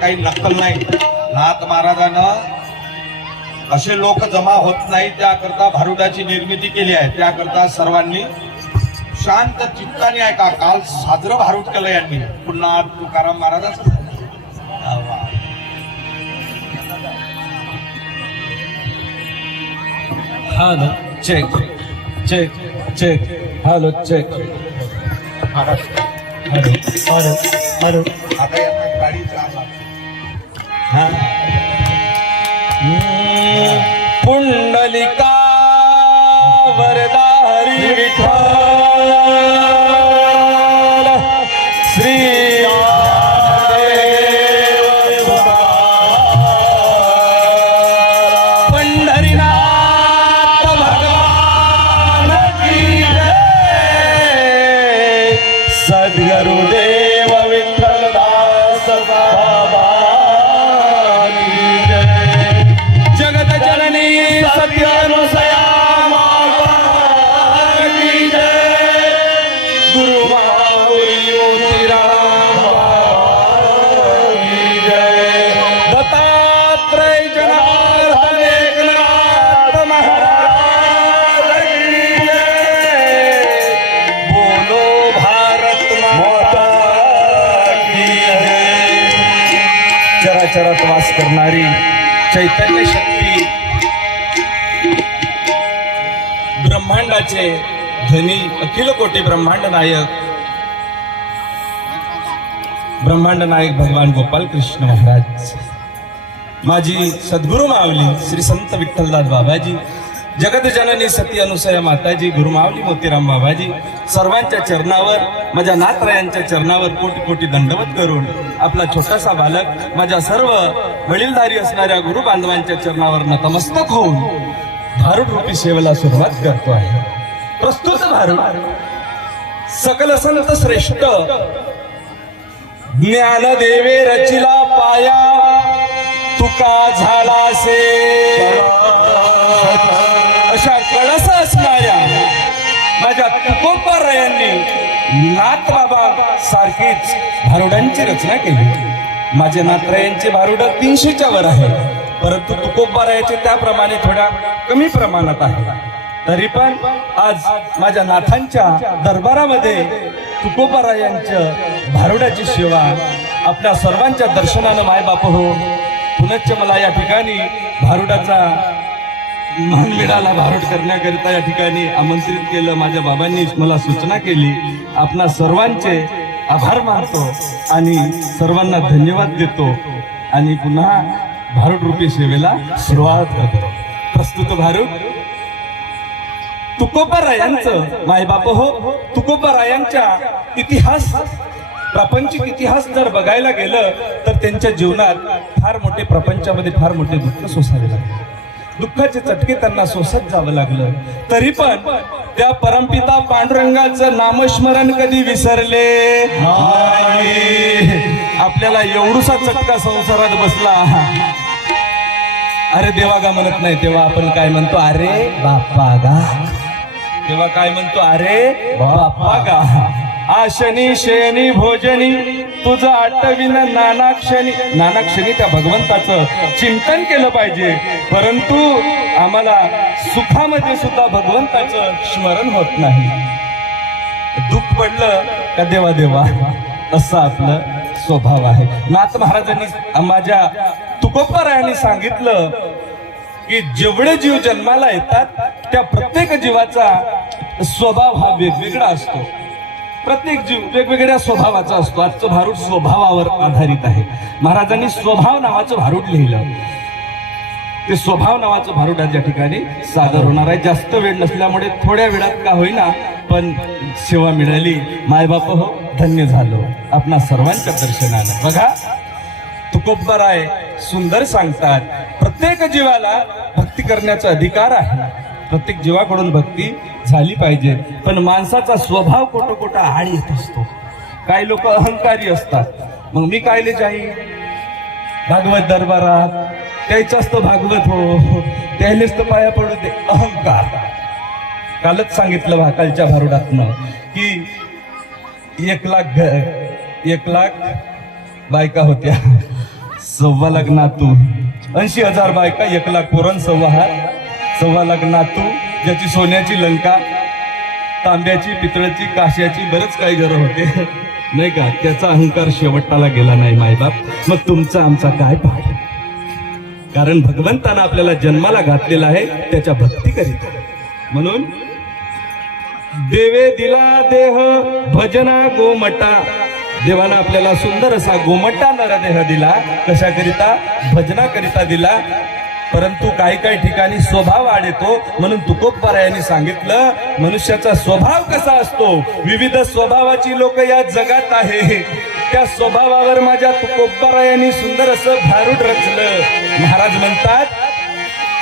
काही नक्कल नाही. नाथ महाराजानं असे लोक जमा होत नाही त्याकरता भारुडाची निर्मिती केली आहे. त्याकरता सर्वांनी शांत चित्ताने ऐका. काल साजरं भारूड केलं यांनी. पुन्हा तुकाराम महाराजांचं. Hello check check check hello check hello hello hello. आता यांना गाडीचा आवाज. हा. पुंडलिका वरदारी विठ्ठल. चराचरात वास करणारी चैतन्य शक्ती ब्रह्मांडाचे धनी अखिल कोटी ब्रह्मांड नायक. ब्रह्मांड नायक भगवान गोपाल कृष्ण महाराज. माझी सद्गुरु मावली श्री संत विठ्ठलदास बाबाजी. जगतजननी सती अनुसया माताजी गुरुमावली मोतीराम बाबाजी सर्वांच्या चरणावर माझ्या नातरायांच्या चरणावर कोटी कोटी दंडवत करून आपला छोटासा बालक माझ्या सर्व वडीलधारी असणाऱ्या गुरु बांधवांच्या चरणावर नतमस्तक होऊन भारूड रूपी सेवेला सुरुवात करतो आहे. प्रस्तुत भारूड सकल संत श्रेष्ठ ज्ञान देवे रचिला पाया तुका झाला से. नाथ बाबा सारखीच भारुडांची रचना केली. माझे नाथरायांचे भारुड तीनशेच्या वर आहे. परंतु तुकोबारायाचे त्याप्रमाणे थोड्या कमी प्रमाणात आहे. तरी पण आज माझ्या नाथांच्या दरबारामध्ये तुकोबारायांच्या भारुडाची सेवा आपल्या सर्वांच्या दर्शनानं मायबाप हो. पुनश्च मला या ठिकाणी भारुडाचा मान मिळाला करण्याकरिता या ठिकाणी आमंत्रित केलं माझ्या बाबांनी मला सूचना केली आपणा सर्वांचे आभार मानतो आणि सर्वांना धन्यवाद देतो आणि पुन्हा भारूड सेवेला सुरुवात करतो. प्रस्तुत भारूड तुकोबारायांचं मायबाप हो तुकोबारायांच्या इतिहास प्रापंचिक इतिहास जर बघायला गेलं तर त्यांच्या जीवनात फार मोठे प्रपंचामध्ये फार मोठे दुःख सोसावे लागले. दुःखाचे चटके त्यांना सोसत जावं लागलं. तरी पण त्या परमपिता पांडुरंगाचं नामस्मरण कधी विसरले. आपल्याला एवढूसा चटका संसारात बसला. अरे देवा गा म्हणत नाही तेव्हा आपण काय म्हणतो? अरे बाप्पा गा. तेव्हा काय म्हणतो? अरे बाप्पा गा. आशनी शेनी भोजनी तुझं आटविन नाना क्षणी नाना क्षणी त्या भगवंताचं चिंतन केलं पाहिजे. परंतु आम्हाला सुखामध्ये सुद्धा भगवंताचं स्मरण होत नाही. दुःख पडलं का देवा देवा? असं आपलं स्वभाव आहे. नाथ महाराजांनी माझ्या तुकोपरायांनी सांगितलं की जेवढे जीव जन्माला येतात त्या प्रत्येक जीवाचा स्वभाव हा वेगवेगळा असतो. प्रत्येक जीव वेगवेगळ्या स्वभावाचा असतो. आजचं भारूड स्वभावावर आधारित आहे. महाराजांनी स्वभाव नावाचं भारूड लिहिलं. ते स्वभाव नावाचं भारूड आज या ठिकाणी सादर होणार आहे. जास्त वेळ नसल्यामुळे थोड्या वेळात का होईना पण सेवा मिळाली. मायबाप हो धन्य झालो. आपणा सर्वांच्या दर्शनानं. बघा तुकोबराय सुंदर सांगतात प्रत्येक जीवाला भक्ती करण्याचा अधिकार आहे. प्रत्येक जीवाकडून भक्ती झाली पाहिजे. पण माणसाचा स्वभाव कोटो कोटा आड येत असतो. काही लोक अहंकारी असतात. मग मी कायले जाई? भागवत दरबारात. त्याच्याच तो भागवत हो. त्यालेच तर पाया पडू दे. अहंकार. कालच सांगितलं भाकालच्या भारुडातनं की एक लाख घर एक लाख बायका होत्या. सव्वा लाख नातू. ऐंशी हजार बायका एक लाख पुरण सव्वा सव्वा लाख नातू ज्याची सोन्याची लंका तांब्याची पितळची काश्याची बरंच काही घरं होते. नाही का? त्याचा अहंकार शेवटाला गेला नाही मायबाप. मग तुमचा आमचा काय पाठ? कारण भगवंतानं आपल्याला जन्माला घातलेला आहे त्याच्या भक्ती करीत. म्हणून देवे दिला देह भजना गोमटा. देवानं आपल्याला सुंदर असा गोमटा नरदेह दिला. कशाकरिता? भजनाकरिता दिला. परंतु काही काही ठिकाणी स्वभाव आढळतो. म्हणून तुकोपरायांनी सांगितलं मनुष्याचा स्वभाव कसा असतो? विविध स्वभावाची लोक या जगात आहे त्या स्वभावावर माझ्या तुकोपरायांनी सुंदर असं भारूड रचलं. महाराज म्हणतात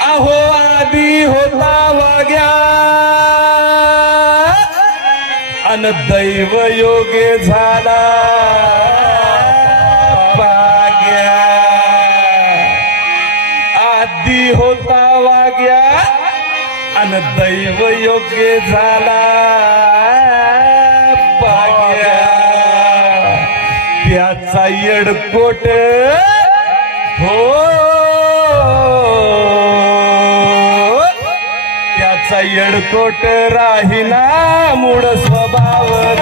अहो आधी होता वाग्या अन दैव योगे झाला. दैव योग्य झाला. पाग्या त्याचा येडकोट. हो. त्याचा येडकोट राहिना मूळ स्वभाव.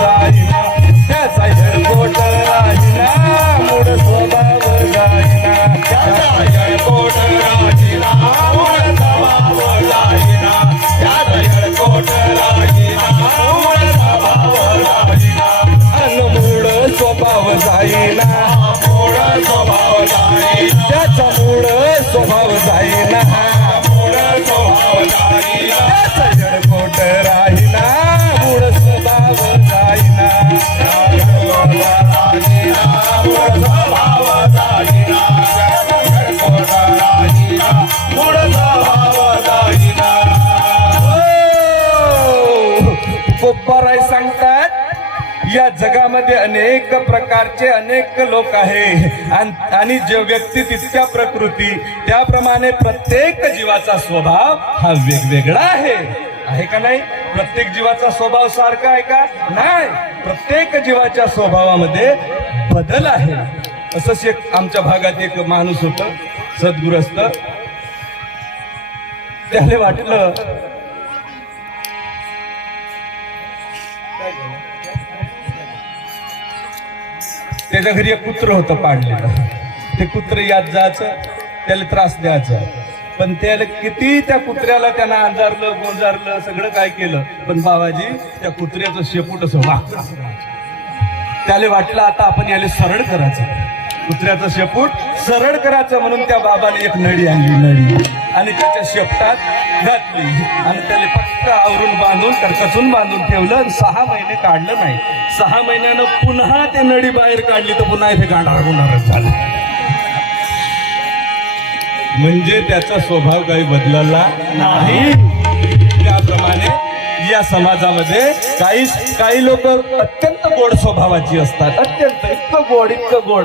स्वभाव जाईना. मूळ स्वभाव जाईना. त्याचा जडकोट राहिना. मूळ स्वभाव जाईना. मूळ स्वभाव जाईना. राहिना. मूळ स्वभाव जाईना. हो. सांगतात. या जगामध्ये अनेक प्रकारचे अनेक लोक आहे. आणि जे व्यक्ती तितक्या प्रकृती त्याप्रमाणे प्रत्येक जीवाचा स्वभाव हा वेगवेगळा आहे. आहे का नाही? प्रत्येक जीवाचा स्वभाव सारखा आहे का? नाही. प्रत्येक जीवाच्या स्वभावामध्ये बदल आहे. असंच एक आमच्या भागात एक माणूस होत सद्गुरस्त. त्याला वाटलं त्याच्या घरी एक कुत्र होतं पाडलेलं. ते कुत्र यात जायचं त्याला त्रास द्यायचा. पण त्याला किती त्या कुत्र्याला त्यांना अंजारलं गोंजारलं सगळं काय केलं पण बाबाजी त्या कुत्र्याचं शेपूट असं वाकड त्याला वाटलं आता आपण याला सरळ करायचं. कुत्र्याचं शेपूट सरळ करायचं म्हणून त्या बाबाने एक नळी आणली नळी. आणि त्याच्या शेपटात घातली. आणि त्याला पक्क आवरून बांधून कर्कसून बांधून ठेवलं आणि सहा महिने काढलं नाही. सहा महिन्यानं पुन्हा ते नळी बाहेर काढली तर पुन्हा इथे गांडार गुंडारच झालं. म्हणजे त्याचा स्वभाव काही बदलला नाही. त्याप्रमाणे या समाजामध्ये काही काही लोक अत्यंत गोड स्वभावाची असतात. अत्यंत इतकं गोड इतकं गोड.